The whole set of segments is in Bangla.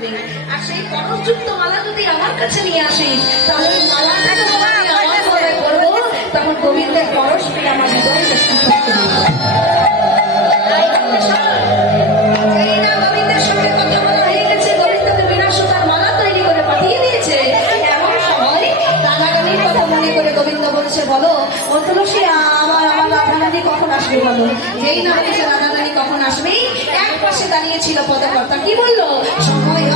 আর সেই খরচযুক্ত মালা যদি আমার কাছে নিয়ে আসিস তাহলে ওই মালাটা আমার তখন গোবিন্দের পরশ পেয়ে আমার হৃদয় কথা বলা ও তুলসী, আমার আমার রাধারানী কখন আসবে বলো? যেই না কখন আসবে, এক পাশে দাঁড়িয়েছিল পদকর্তা। কি বলল? সময়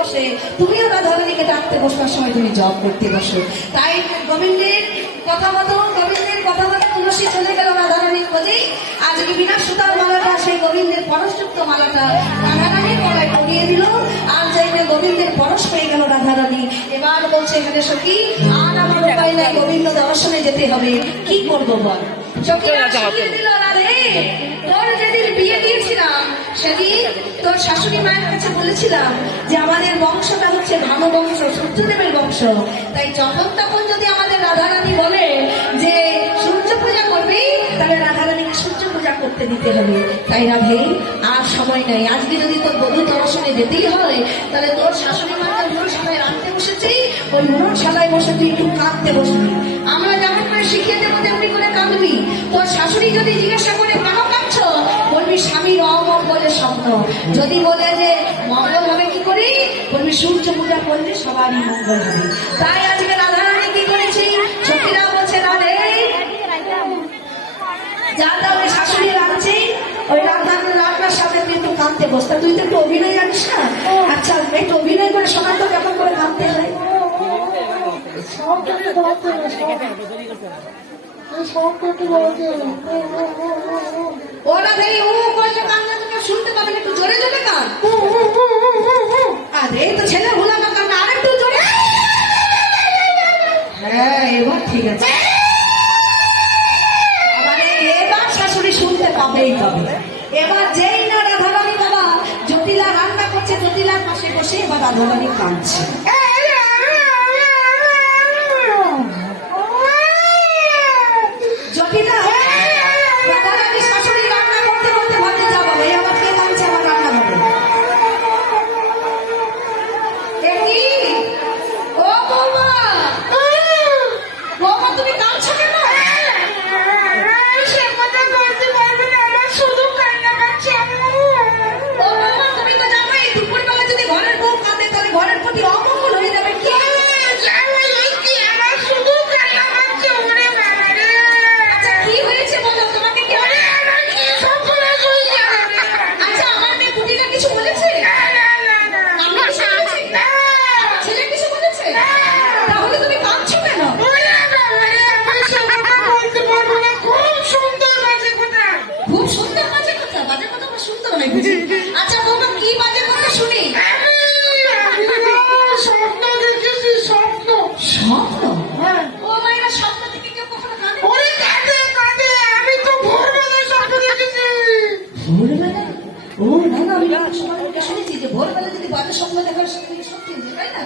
বসে, তুমিও রাধারানীকে ডাকতে বসবার সময় তুমি জপ করতে বসো। তাই গোবিন্দের কথা মতো গোবিন্দের কথা মতো তুলসী চলে গেল রাধারানীর খোঁজেই আজকে বিনা সুতার মালাটা সেই গোবিন্দের পরশযুক্ত মালাটা রাধারানীর গলায় পরিয়ে দিল। আর যাইলে গোবিন্দের পরশ পেয়ে গেল রাধারানী। এবার বলছে এখানে সখী আর আমার উপায় নাই গোবিন্দ দর্শনে যেতে হবে। কি করব বল? শিখিয়ে দিল তোর যেদিন বিয়ে দিয়েছিলাম সেদিন তোর শাশুড়ি মায়ের কাছে বলেছিলাম যে আমাদের বংশটা হচ্ছে ভানু বংশ সূর্যদেবের বংশ। তাই যখন তখন যদি আমাদের রাধারানী বলে যে সূর্য পূজা করবি তাহলে রাধারানীকে সূর্য পূজা করতে দিতে হবে। তাই রাধে, আর সময় নাই। আজকে যদি তোর বধূ দর্শনে যেতেই হয়, তাহলে তোর শাশুড়ি মাকে মনসালায় রাখতে বসেছি ওই মনসালায় বসে তুই একটু কাঁদতে বসবি। আমরা যেমন করে শিখিয়ে দেবো, তেমনি করে কাঁদবি। তোর শাশুড়ি যদি জিজ্ঞাসা করে কেন কাঁদছ বলবি স্বামীর অমঙ্গলের স্বপ্ন যদি বলে যে মঙ্গল হবে কি করি বলবি সূর্য পূজা করলে সবারই মঙ্গল হবে। তাই আজকে রাধারানী কি করেছি? সখীরা বলছে, রাধে, যা তাহলে শাশুড়ি রাঁধছে ওই রান্নার রান্নার সাথে একটু কাঁদতে বসতা তুই তো একটু অভিনয় জানিস না? আচ্ছা একটু অভিনয় করে শোনা তো কেমন করে কাঁদতে হয়? ওরা এবার যেই না রাধারানী বাবা জটিলা রান্না করছে জটিলার পাশে বসে এবার রাধারানী কাঁদছে। স্বপ্ন হ্যাঁ। ও মায়েরা আমি তো ভোরবেলা স্বপ্ন দেখেছি। ভোরবেলা ও না না আমি শুনেছি যে যদি বাজে স্বপ্ন দেখার সত্যি তাই না?